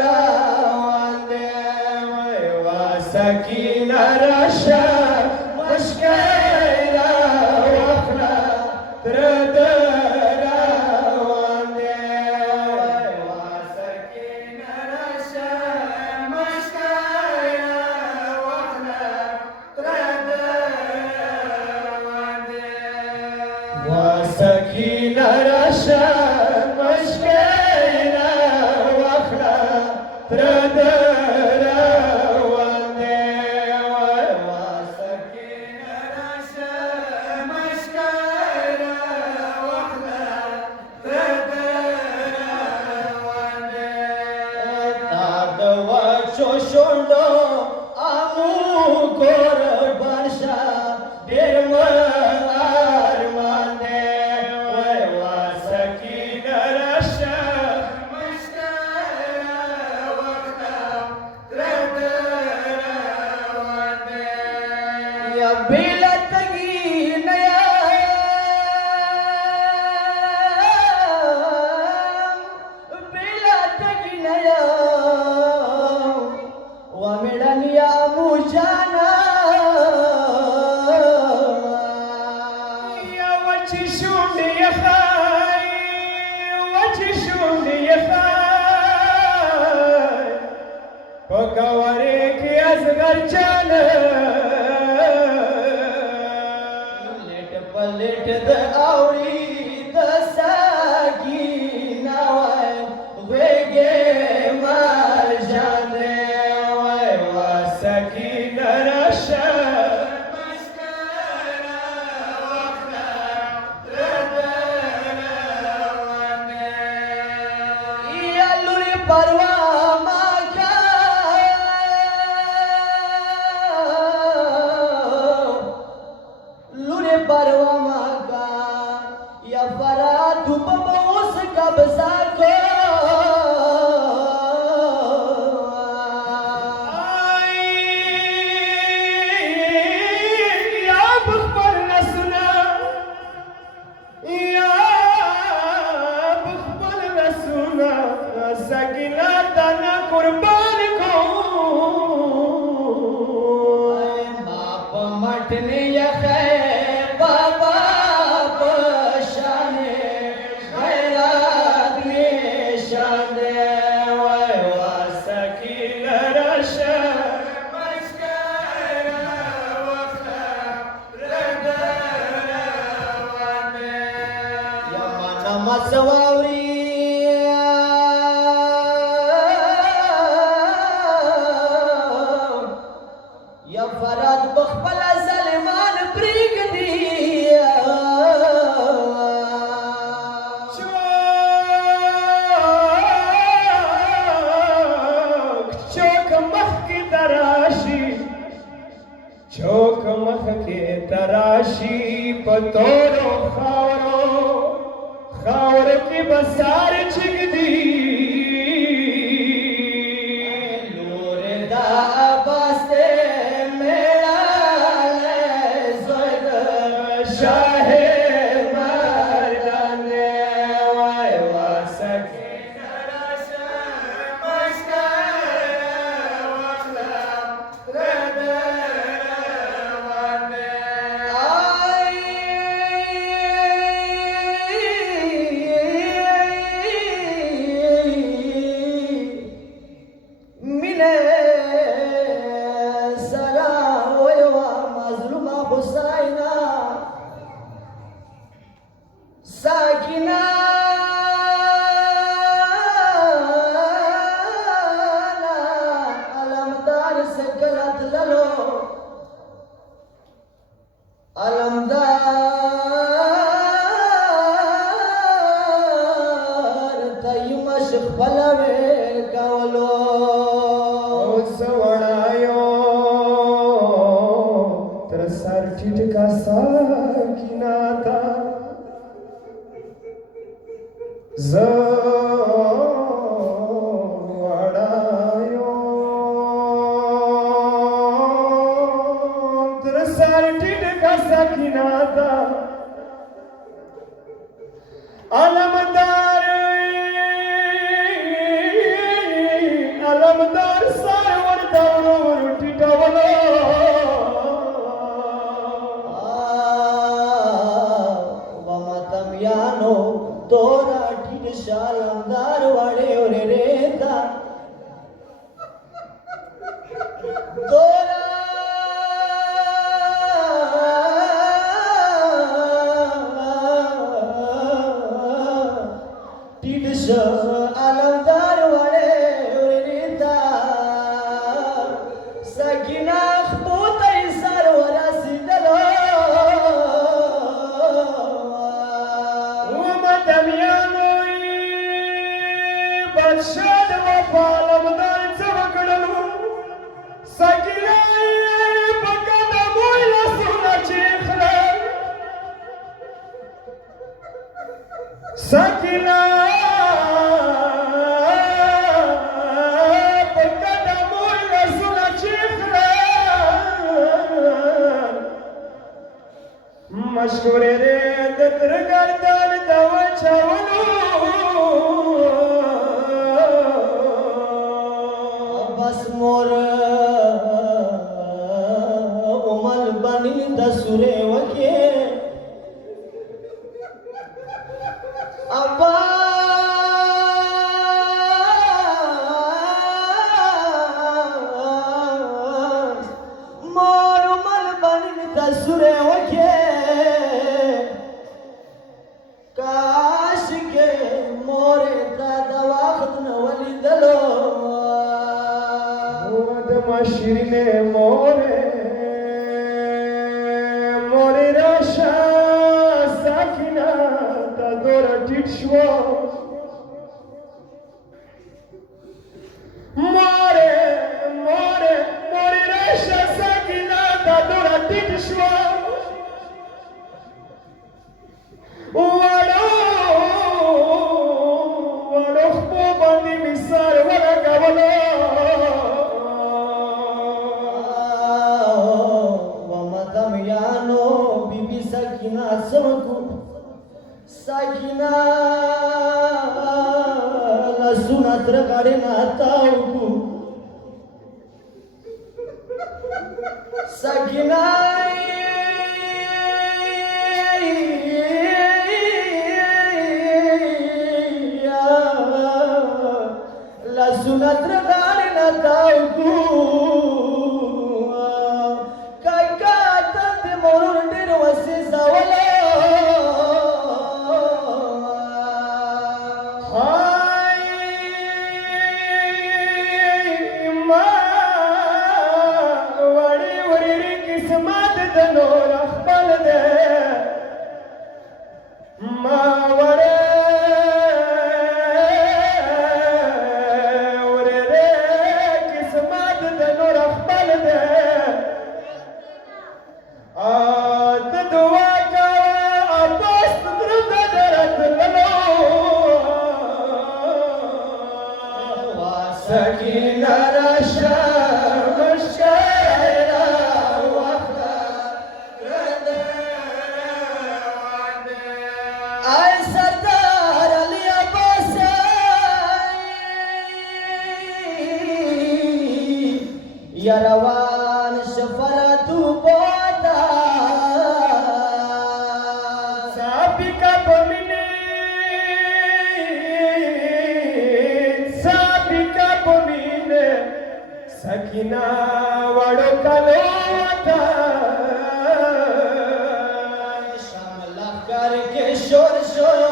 روان دی وا سکینه راشه مشکل راوخله تره ده روان دی وا سکینه راشه مشکل راوخله تره ده روان دی وا سکینه راشه مشکل راوخله تره ده روان دی وا سکینه راشه مشکل راوخله تره ده روان دی تا د وچو شونډو امو قربان شه ډېر ارمان دی وا سکینه راشه مشکل راوخله تره ده روان دی یا بېله تګي نه یم بېله تګي نه یم وا مېړنیا مو جانا یا وچې شونډې یې ښایي وچې شونډې یې ښایي په ګورې کې اصغر جانه لټ په لټ د اوري د ساګینه وای غوږې مرجان دی وای وا سکینه راشه مشکل راوخله تره ده روان دی یا لورې پروا مه لورې پروا مه یا فرات به اوس قبضه کو یا بخبر رسونه یا بخبر رسونه سکینه تنه قربان کوم ما په مټنې یخې بابا په شانې خیرات نشان دی وای وا سکینه راشه مشکل راوخله تره ده روان دی یا مانه مه څه واوري یا فراد بخپله ظالمان پرېږدي چوک مخکې ته راشي چوک مخکې ته راشي په تورو خاورو کې به سار چږدي لورې دا عباس دی مېړالی زوی د شاه مردان دی وای وا سکینه راشه مشکل راوخله تره ده روان دی مینه سره ویوا مظلومه حسینه ساکینه علمدار سکرت للو علمدار تیمش خپلوې کولو سوړایو تر سر ټیټ کا ساکینه تا وړایو تر سر ټیټ کا ساکینه تا علمدار अलमदार वाड़े ओरे रेता तोरा टिडस अलमदार वाड़े ओरे रेता सकीना खबूत इसार वरा सिदलो बादशाह वफालम दार चवकडलो सकिला बकद मोयला सुनाची खला सकिला बकद मोयला सुनाची खला मशकुरे रे दतर गर्दन दवा छावलो बस मोर उमल बनी दसुरे वके अब्बा मोर उमल बनी दसुरे वके काश के मोरे दादा वक्त न वली दलो शिरने मोरे मोरे राशा साकिना तदोरा टिटशवा मोरे मोरे मोरे राशा साकिना तदोरा टिटशवा वाडो वाडो खो बंदी मिसार वरा Coelho Sakina samaku Sakina la sunatra kare na tauku Sakina la sunatra kare na tauku Sakina Rasha Mashara Wafla Ay Sardar Ali Abbasai Yarawan Shafaratu Bota Sabika Pomine Sakina wado kalota Sham lakhar ke shor shor